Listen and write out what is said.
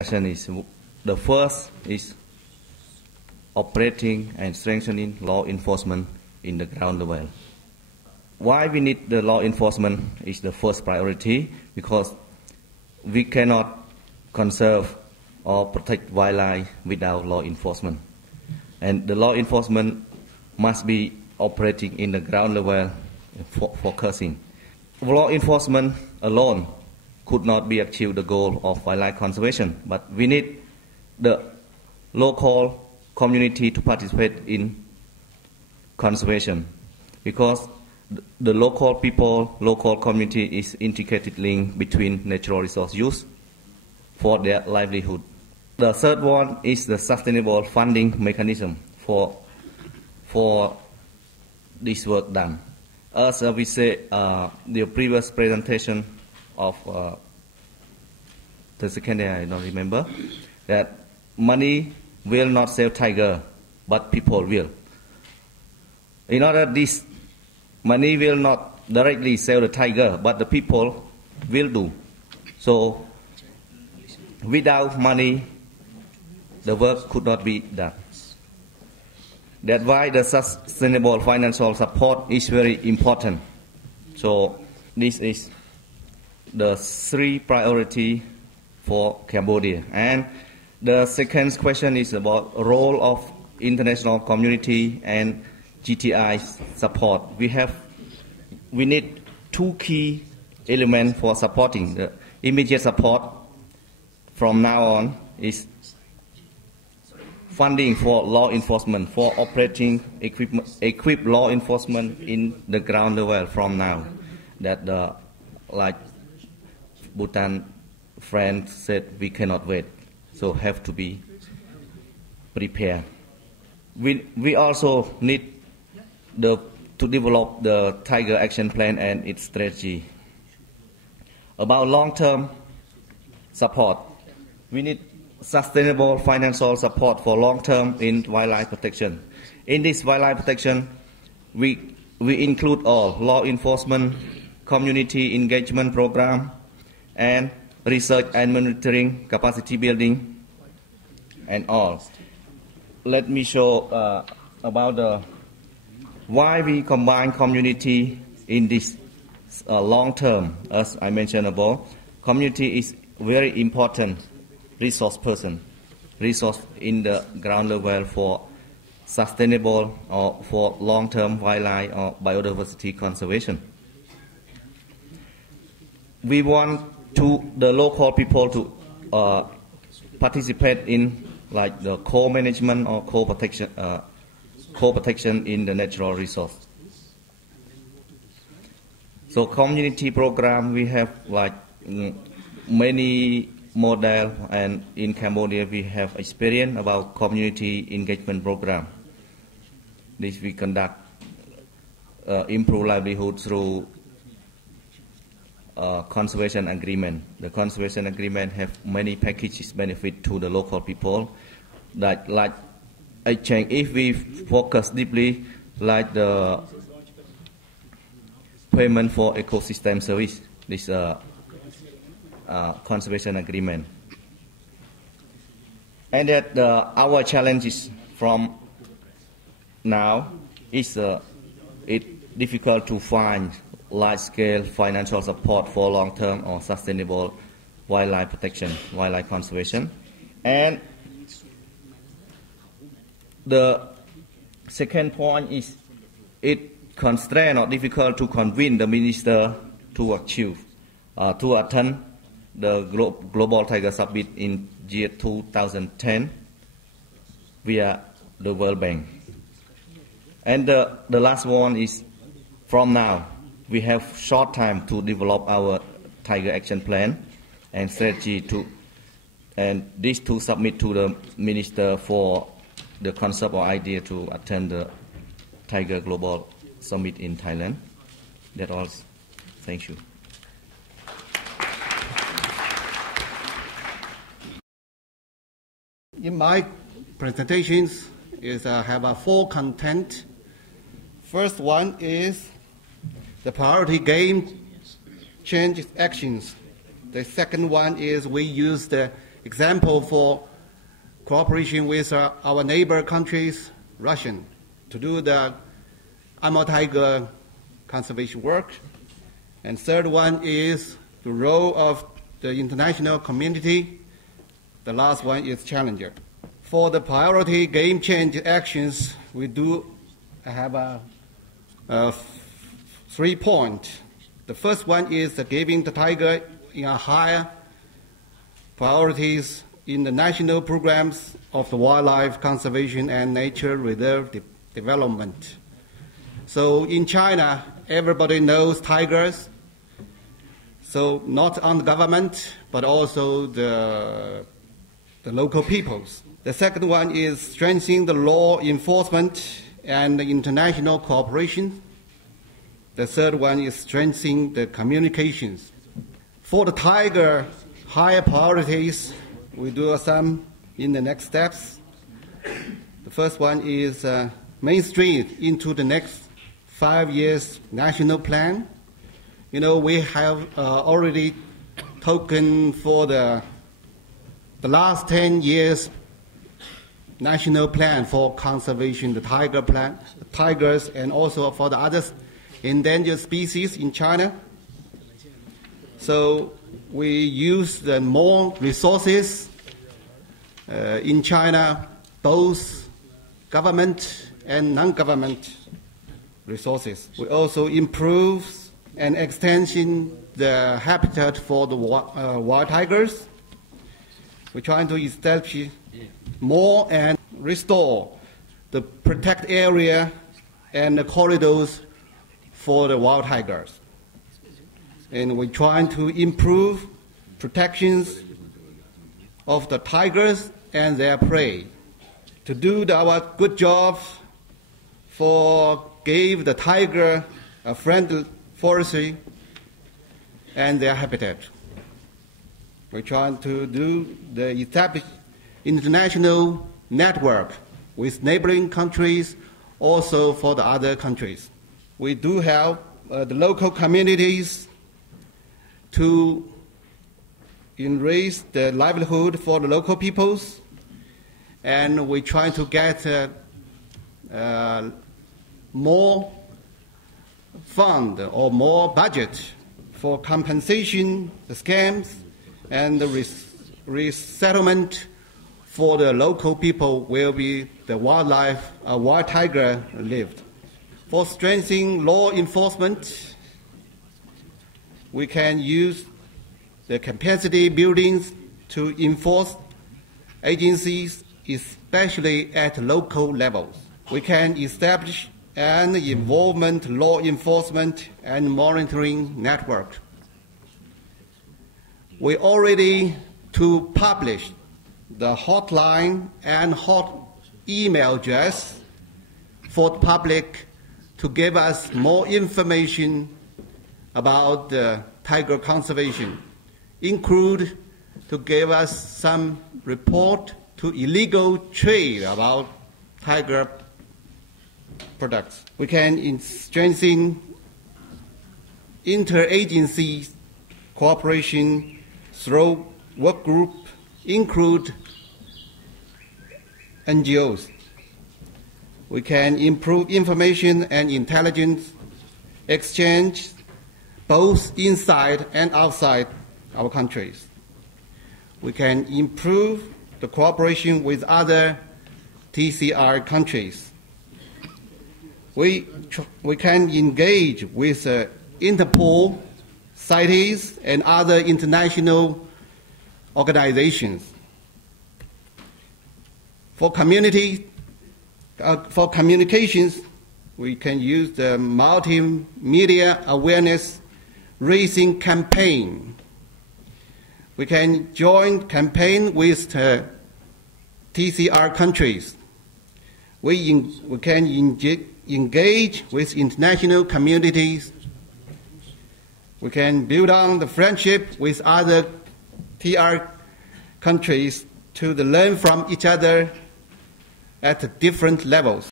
Is the first is operating and strengthening law enforcement in the ground level. Why we need the law enforcement is the first priority, because we cannot conserve or protect wildlife without law enforcement. And the law enforcement must be operating in the ground level, focusing. Law enforcement alone could not be achieve the goal of wildlife conservation, but we need the local community to participate in conservation, because the local people, local community is integrated link between natural resource use for their livelihood. The third one is the sustainable funding mechanism for this work done. As we say, the previous presentation of the second day, I don't remember, that money will not save tiger, but people will. In order this, money will not directly save the tiger, but the people will do. So without money, the work could not be done. That's why the sustainable financial support is very important. So this is the three priority for Cambodia. And the second question is about role of international community and GTI support. We need two key elements for supporting. The immediate support from now on is funding for law enforcement, for operating equip law enforcement in the ground level from now. That like Bhutan friend said, we cannot wait, so have to be prepared. We also need to develop the Tiger Action Plan and its strategy. About long-term support, we need sustainable financial support for long-term in wildlife protection. In this wildlife protection, we include all law enforcement, community engagement program, and research and monitoring, capacity building, and all. Let me show about why we combine community in this long term. As I mentioned above, community is very important resource in the ground level for sustainable or for long-term wildlife or biodiversity conservation. We want the local people to participate in like the co-management or co-protection in the natural resource. So community program, we have like many model, and in Cambodia we have experience about community engagement program. This we conduct improve livelihood through conservation agreement. The conservation agreement have many packages benefit to the local people. That like exchange, if we focus deeply, like the payment for ecosystem service, this conservation agreement. And that our challenges from now is it's difficult to find large-scale financial support for long-term or sustainable wildlife protection, wildlife conservation. And the second point is it constrained or difficult to convince the minister to achieve, to attend the Global Tiger Summit in year 2010 via the World Bank. And the last one is from now, we have short time to develop our Tiger Action Plan and strategy and these to submit to the minister for the concept or idea to attend the Tiger Global Summit in Thailand. That's all. Thank you. In my presentations have four content. First one is the priority game change actions. The second one is we use the example for cooperation with our neighbor countries, Russian, to do the Amur tiger conservation work. And third one is the role of the international community. The last one is challenger. For the priority game change actions, we do have 3 points. The first one is giving the tiger in a higher priorities in the national programs of the wildlife conservation and nature reserve development. So in China, everybody knows tigers. So not on the government, but also the local peoples. The second one is strengthening the law enforcement and international cooperation. The third one is strengthening the communications. For the tiger higher priorities, we do some in the next steps. The first one is mainstream into the next 5 years national plan. You know, we have already taken for the last 10 years national plan for conservation, the tiger plan, the tigers, and also for the other endangered species in China. So we use the more resources in China, both government and non-government resources. We also improve and extend the habitat for the wild tigers. We're trying to establish more and restore the protected area and the corridors for the wild tigers. And we're trying to improve protections of the tigers and their prey. To do our good job for give the tiger a friendly forestry and their habitat. We're trying to do the establish international network with neighboring countries, also for the other countries. We do have the local communities to enrich the livelihood for the local peoples, and we try to get more fund or more budget for compensation, the scams, and the resettlement for the local people where the wild tiger lived. For strengthening law enforcement, we can use the capacity buildings to enforce agencies, especially at local levels. We can establish an involvement law enforcement and monitoring network. We already to publish the hotline and hot email address for the public to give us more information about tiger conservation, include to give us some report to illegal trade about tiger products. We can strengthen interagency cooperation through work group, include NGOs. We can improve information and intelligence exchange both inside and outside our countries. We can improve the cooperation with other TCR countries. We can engage with Interpol, CITES, and other international organizations. For communications, we can use the multimedia awareness raising campaign. We can join campaign with TCR countries. We can engage with international communities. We can build on the friendship with other TR countries to learn from each other at different levels.